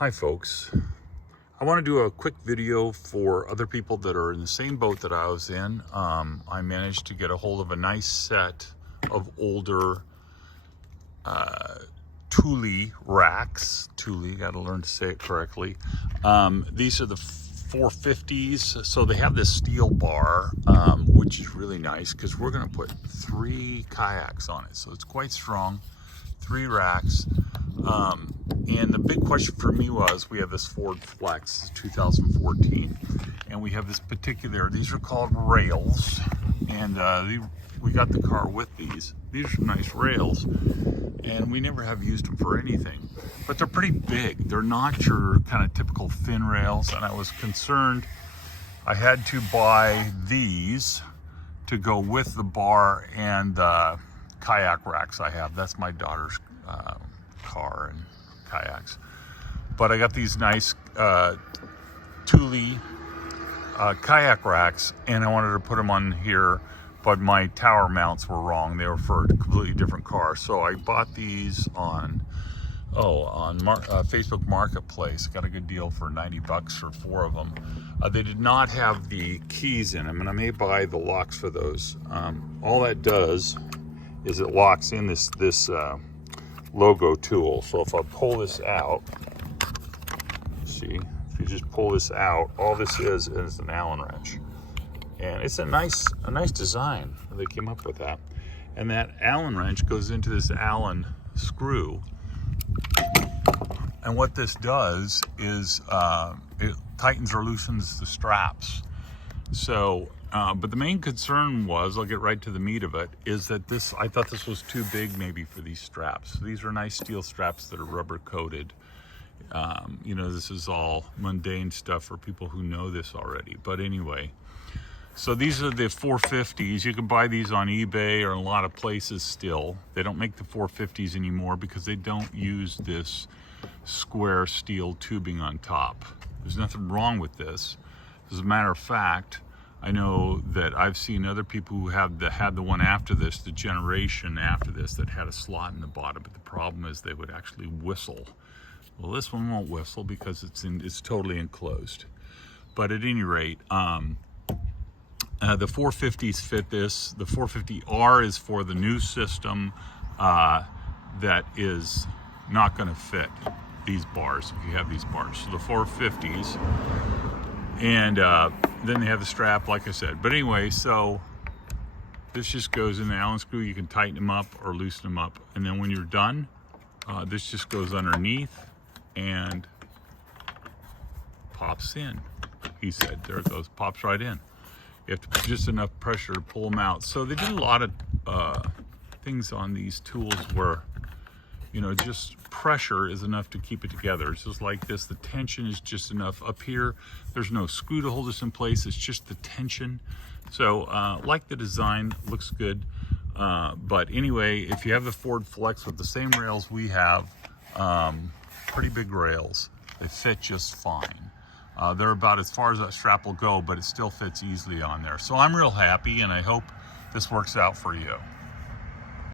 Hi folks, I want to do a quick video for other people that are in the same boat that I was in. I managed to get a hold of a nice set of older Thule racks. Thule, got to learn to say it correctly. These are the 450s, so they have this steel bar, which is really nice because we're going to put 3 kayaks on it, so it's quite strong. 3 racks. And the big question for me was, we have this Ford Flex 2014, and we have this particular, these are called rails, and we got the car with these. These are nice rails, and we never have used them for anything, but they're pretty big. They're not your kind of typical thin rails, and I was concerned I had to buy these to go with the bar and the kayak racks I have. That's my daughter's car and kayaks. But I got these nice Thule kayak racks, and I wanted to put them on here, but my tower mounts were wrong. They were for a completely different car. So I bought these on Facebook Marketplace. Got a good deal for 90 bucks for 4 of them. They did not have the keys in them, and I may buy the locks for those. All that does is it locks in this logo tool. So if I pull this out, see, if you just pull this out, all this is an Allen wrench, and it's a nice design. They came up with that, and that Allen wrench goes into this Allen screw, and what this does is it tightens or loosens the straps. So but the main concern was, I'll get right to the meat of it, is that I thought this was too big maybe for these straps. These are nice steel straps that are rubber coated. You know, this is all mundane stuff for people who know this already. But anyway, so these are the 450s. You can buy these on eBay or in a lot of places still. They don't make the 450s anymore because they don't use this square steel tubing on top. There's nothing wrong with this. As a matter of fact, I know that I've seen other people who had the one after this, the generation after this, that had a slot in the bottom, but the problem is they would actually whistle. Well, this one won't whistle because it's totally enclosed. But at any rate, the 450s fit this. The 450R is for the new system that is not going to fit these bars if you have these bars. So the 450s, and then they have the strap, like I said. But anyway, so this just goes in the Allen screw. You can tighten them up or loosen them up, and then when you're done, this just goes underneath and pops in. He said, there it goes, pops right in. You have to put just enough pressure to pull them out. So they did a lot of things on these tools where, you know, just pressure is enough to keep it together. It's just like this. The tension is just enough. Up here, there's no screw to hold this in place. It's just the tension. So, like the design, looks good. But anyway, if you have the Ford Flex with the same rails we have, pretty big rails, they fit just fine. They're about as far as that strap will go, but it still fits easily on there. So I'm real happy, and I hope this works out for you.